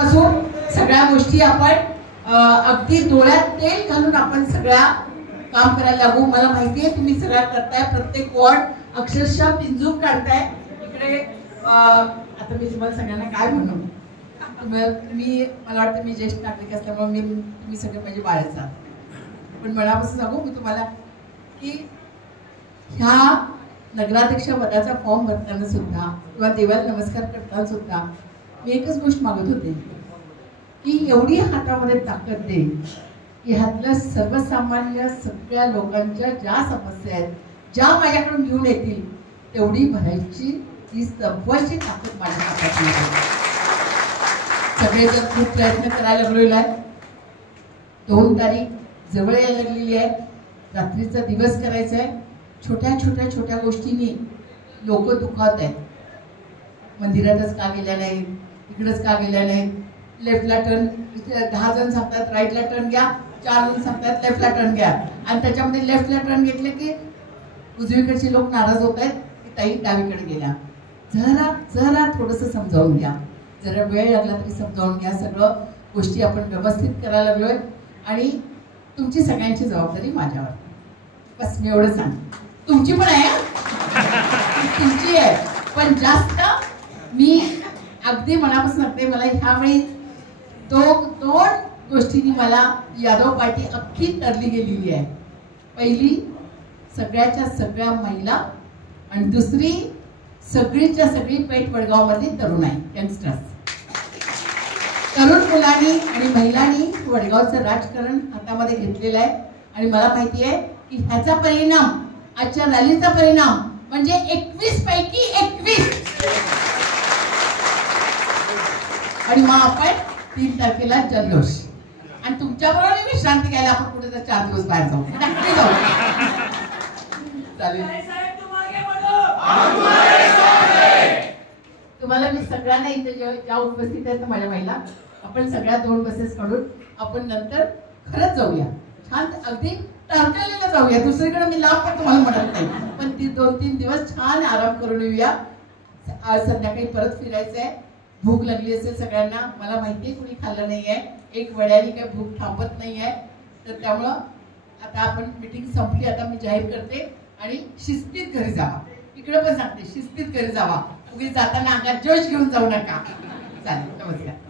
पासून सगळ्या गोष्टी आपण अगदी डोळ्यात तेल घालून आपण सगळ्या काम करायला लागू. मला माहितीये तुम्ही सगळ्या करताय, प्रत्येक वॉर्ड अक्षरशः पिंजूक काढताय. इकडे आता मी तुम्हाला सगळ्यांना काय म्हणू, मला वाटतं मी ज्येष्ठ नागरिक असल्यामुळे तुम्ही सगळे माझे बाळच आहात. पण मनापासून सांगू मी तुम्हाला की ह्या नगराध्यक्ष पदाचा फॉर्म भरताना सुद्धा किंवा देवाला नमस्कार करताना सुद्धा मी एकच गोष्ट मागत होते की एवढी हातामध्ये ताकद दे की ह्यातल्या सर्वसामान्य सगळ्या लोकांच्या ज्या समस्या आहेत, ज्या माझ्याकडून घेऊन येतील तेवढी भरायची, ती संपवायची ताकद माझ्या हातात आहे. सगळेजण खूप प्रयत्न करायला लागलेला आहे. 2 तारीख जवळ यायला लागलेली आहे. रात्रीचा दिवस करायचा आहे. छोट्या छोट्या छोट्या गोष्टींनी लोक दुखावत आहेत. मंदिरातच का गेल्या नाहीत, इकडंच का गेल्या नाहीत, लेफ्टला टर्न 10 जण सांगतात राईटला टर्न घ्या, 4 जण सांगतात लेफ्टला टर्न घ्या, आणि त्याच्यामध्ये लेफ्टला टर्न घेतले की उजवीकडचे लोक नाराज होत आहेत की ताई डावीकडे गेल्या. जरा जरा थोडंसं समजावून घ्या, जरा वेळ लागला तरी समजावून घ्या. सगळं गोष्टी आपण व्यवस्थित करायला लागलोय आणि तुमची सगळ्यांची जबाबदारी माझ्यावर. बस मी एवढं सांग, तुमची पण आहे, तुमची आहे, पण जास्त मी अगदी मनापासून सांगते. मला ह्यावेळी दोन गोष्टींनी मला यादव पार्टी अख्खी तरली गेलेली आहे. पहिली सगळ्याच्या सगळ्या महिला आणि दुसरी सगळीच्या सगळी पेठ वडगाव मधली तरुणाई, यंगस्टर्स. तरुण मुलांनी आणि महिलांनी वडगावचं राजकारण हातामध्ये घेतलेलं आहे आणि मला माहिती आहे की ह्याचा परिणाम, आजच्या रॅलीचा परिणाम म्हणजे 21 पैकी 21. आणि मग आपण 3 तारखेला जल्लोष, आणि तुमच्याबरोबर मी विश्रांती घ्यायला आपण कुठे तर 4 दिवस बाहेर जाऊ, नक्की जाऊ. चालेल. तुम्हाला मी सगळ्यांना इथे ज्या उपस्थित आहेत माझ्या महिला, आपण सगळ्या 2 बसेस काढून आपण नंतर खरंच जाऊया, छान अगदी टारकलेला जाऊया. दुसरीकडे मी लांब पण तुम्हाला म्हणत नाही, पण 2-3 दिवस छान आराम करून येऊया. आज संध्याकाळी परत फिरायचं आहे. भूक लागली असेल सगळ्यांना, मला माहितीये कुणी खाल्लं नाहीये. एक वड्याने काही भूक थांबत नाहीये, तर त्यामुळं आता आपण मीटिंग संपली, आता मी जाहीर करते आणि शिस्तीत घरी जावा. इकडे पण सांगते शिस्तीत घरी जावा, उगीच जाताना अंगात जोश घेऊन जाऊ नका. चालेल, नमस्कार.